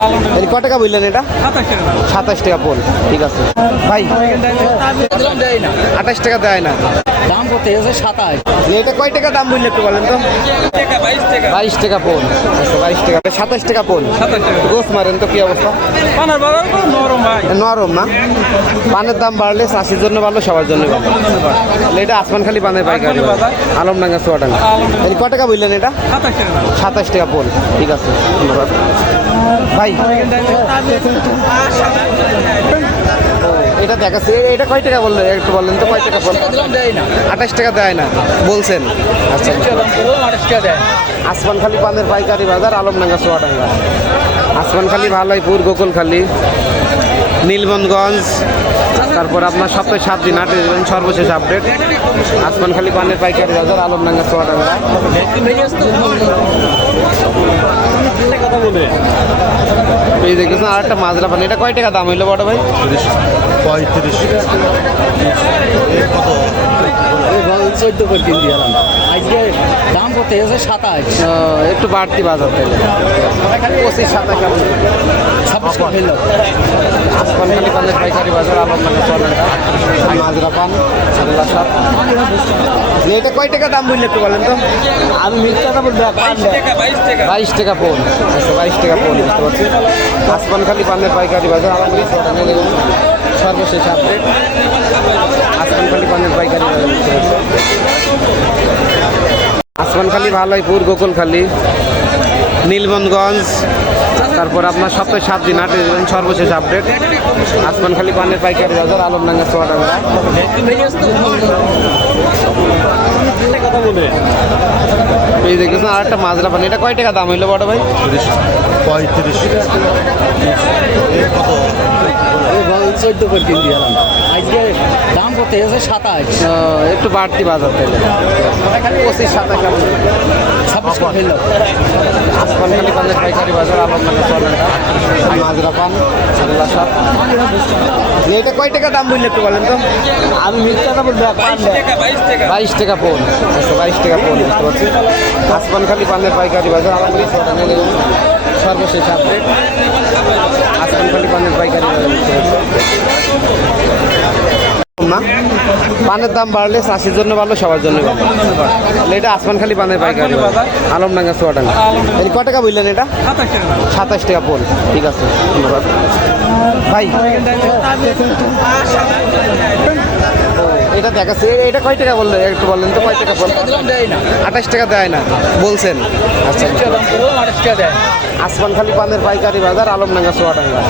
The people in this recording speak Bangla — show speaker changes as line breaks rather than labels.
ആളുണ്ടല്ലോ ক টাকা বললেন এটা? সাতাশ টাকা। বল ঠিক আছে। ভাই আঠাশ টাকা দেয় না।
দাম করতে এসে সাতাশ।
এটা কয় টাকা দাম বললে একটু বলেন তো? বাইশ টাকা পোল আচ্ছা বাইশ টাকা। সাতাশ টাকা পোল গোস মারেন তো কি অবস্থা? নরম না? পানের দাম বাড়লে চাষির জন্য ভালো সবার জন্য ভালো। এটা আসমান খালি পানের পাইকারি আলমডাঙ্গা চুয়াডাঙ্গা। এর ক টাকা বললেন এটা? সাতাশ টাকা পোল ঠিক আছে ধন্যবাদ। ভাই এটা দেখাচ্ছে। এটা কয় টাকা বললেন? একটু বললেন তো কয় টাকা আঠাশ টাকা দেয় না বলছেন। আচ্ছা
আঠাশ টাকা দেয়
আসমানখালি পানের পাইকারি বাজার আলমডাঙ্গা চুয়াডাঙ্গা। আসমানখালি ভালাইপুর গোকুলখালি। নীলবনগঞ্জ তারপর আপনার সপ্তাহে সাত দিন আটে দেবেন সর্বশেষ আপডেট। আসমানখালি পানের পাইকারি বাজার আলমডাঙ্গা চুয়াডাঙ্গা। এই দেখতেছেন আর একটা মাজরা পানি। এটা কয় টাকা দাম হইল বড় ভাই?
পঁয়ত্রিশ।
চোদ্দ করে কিন দিয়ে আজকে দাম করতে এসে সাতাশ।
একটু বাড়তি বাজার তাইলে। পঁচিশ সাতাশ
ছাব্বিশ করে ফেলল
পাইকারি বাজার মাজরা পান সাদা সাত এটা কয় টাকা দাম বললে একটু বলেন তো?
আমি মিথ্যা কথা বলব
বাইশ টাকা আচ্ছা বাইশ টাকা বুঝতে পারছি। আসমান খালি পানের পাইকারি বাজার দেখুন সর্বশেষ আপডেট। আসমান খালি পানের পাইকারি বাজার বুঝতে পারছি। আসমান খালি ভালাইপুর গোকুলখালি নীলবনগঞ্জ তারপর আপনার সপ্তাহে সাত দিন আটে দেবেন সর্বশেষ আপডেট। আসমান খালি পানের পাইকারি বাজার আলমডাঙ্গা চুয়াডাঙ্গা। এই দেখতেছেন আর একটা মাজরা পানি। এটা কয় টাকা দাম হইল বড় ভাই?
পঁয়ত্রিশ।
চোদ্দ করে কিন দিয়ে আজকে দাম করতে এসে সাতাশ
একটু বাড়তি বাজার তাইলে। পঁচিশ সাতাশ কেমন
ছাব্বিশ করে ফেলল।
আসমান খালি পানের পাইকারি বাজার আলমডাঙ্গা চুয়াডাঙ্গা মাজরা পান সাদা সাত এটা কয় টাকা দাম বললে একটু বলেন তো?
আমি মিথ্যা কথা বলব
বাইশ টাকা পোল আচ্ছা বাইশ টাকা পোল বুঝতে পারছি। আসমান খালি পানের পাইকারি বাজার চুয়াডাঙ্গা দেখুন সর্বশেষ আপডেট। আসমান খালি পানের পাইকারি বাজার না। পানের দাম বাড়লে চাষির জন্য ভালো সবার জন্য ভালো। তাহলে এটা আসমান খালি পানের পাইকারি আলমডাঙ্গা চুয়াডাঙ্গা। এর ক টাকা বললেন এটা? সাতাশ টাকা পোল। ঠিক আছে ধন্যবাদ। ভাই এটা দেখাচ্ছে। এটা কয় টাকা বললেন? একটু বললেন তো কয় টাকা বললেন আঠাশ টাকা দেয় না বলছেন। আচ্ছা।
আঠাশ
আসমান খালি পানের পাইকারি বাজার আলমডাঙ্গা চুয়াডাঙ্গা।